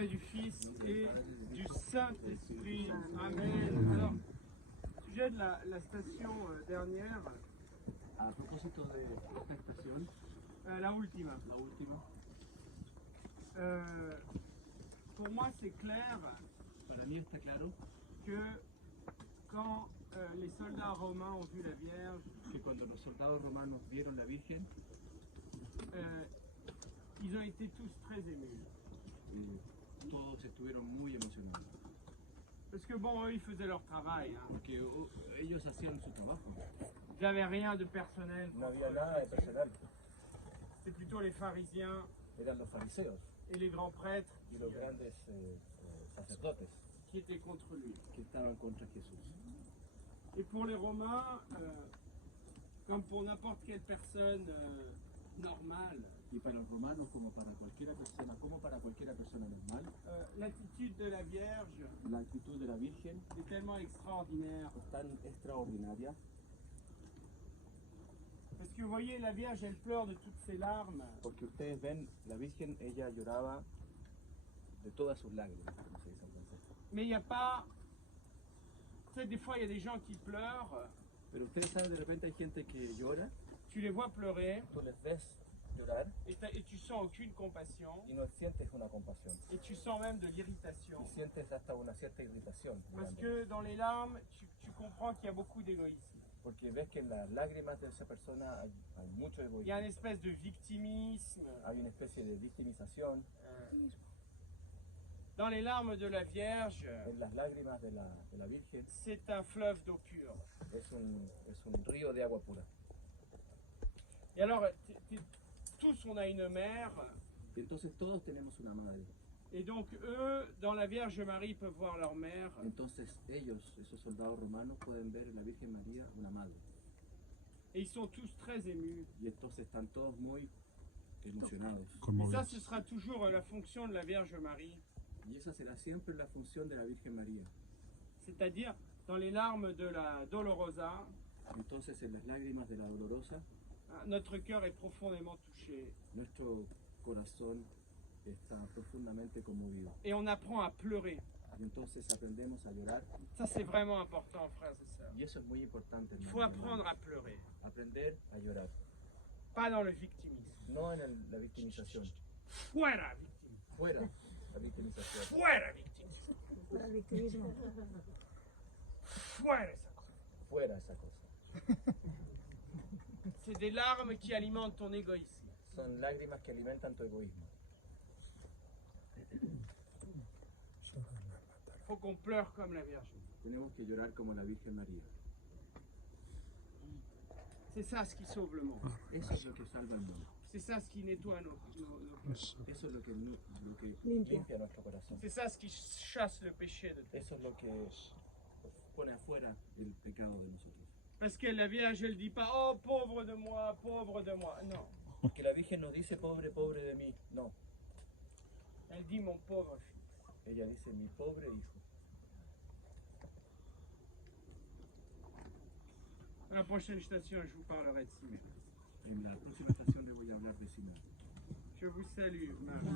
Père et du Fils et du Saint-Esprit. Amen. Alors, sujet de la station dernière, A propósito de esta estación, la última. la última, Pour moi, c'est clair para mí está claro que quand les soldats romains ont vu la Vierge, que cuando los soldados romanos vieron la Virgen, ils ont été tous très émus. todos estuvieron muy emocionados. Parce que bon, eux, ils faisaient leur travail. Hein. Porque ellos hacían su trabajo. Ils n'avaient rien de personnel. No había nada de personal, C'est plutôt les pharisiens eran los fariseos et les grands prêtres y los grandes sacerdotes qui étaient contre lui. Que estaban contra Jesús. Et pour les Romains, comme pour n'importe quelle personne normale, Y para los romanos, como para cualquiera persona normal, l'attitude de la Vierge la actitud de la Virgen est tellement extraordinaire. es tan extraordinaria. Parce que vous voyez, la Vierge, elle pleure de toutes ses larmes. Porque ustedes ven, la Virgen, ella lloraba de todas sus lágrimas, como se dice en francés. Mais il n'y a pas... Tu sais, des fois, il y a des gens qui pleurent, Pero ustedes saben, de repente hay gente que llora, tu les vois pleurer, Tú les ves llorar et tu sens aucune compassion, y no sientes una compasión, et tu sens même de l'irritation. y sientes hasta una cierta irritación, Parce mirando. que dans les larmes, tu comprends qu'il y a beaucoup d'égoïsme. Porque ves que en las lágrimas de esa persona hay mucho Il y a une egoísmo, espèce de victimisme. hay una especie de victimización. Dans les larmes de la Vierge, En las lágrimas de la Virgen c'est un fleuve d'eau pure. es un río de agua pura. Et alors, tous on a une mère, y entonces todos tenemos una madre. et donc eux, dans la Vierge Marie, peuvent voir leur mère. Entonces ellos, esos soldados romanos, pueden ver en la Virgen María una madre. Et ils sont tous très émus. Y entonces están todos muy emocionados. Et ça, ce sera toujours la fonction de la Vierge Marie. Y esa será siempre la función de la Virgen María. C'est-à-dire, dans les larmes de la Dolorosa, Entonces en las lágrimas de la Dolorosa, notre cœur est profondément touché. nuestro corazón está profundamente conmovido. Et on apprend à pleurer. Y entonces aprendemos a llorar. Ça, c'est vraiment important, frères et sœurs. Y eso es muy importante. Il hermanos faut y apprendre hermanas. à pleurer, Aprender a llorar, pas dans le victimisme. no en la victimización, Fuera victimisme. fuera la victimización, Fuera victimisme. Para el victimismo. Fuera esa cosa. fuera esa cosa. C'est des larmes qui alimentent ton égoïsme. Son lágrimas que alimentan tu egoísmo. Il faut qu'on pleure comme la Vierge. Tenemos que llorar como la Virgen María. C'est ça ce qui sauve le monde. Eso es lo que salva el mundo. C'est ça ce qui nettoie nos cœurs. Eso es lo que Limpia. Limpia nuestro corazón. C'est ça ce qui chasse le péché de toi. Eso es lo que pone afuera el pecado de nosotros. Parce que la Vierge, elle dit pas, oh pauvre de moi, pauvre de moi. Non, Porque la Virgen nos dice, pobre, pobre de mí. No, elle dit mon pauvre fils. ella dice, mi pobre hijo. À la prochaine station, je vous parlerai de Simeon. En la próxima estación le voy a hablar de Simeón. Je vous salue, Marie.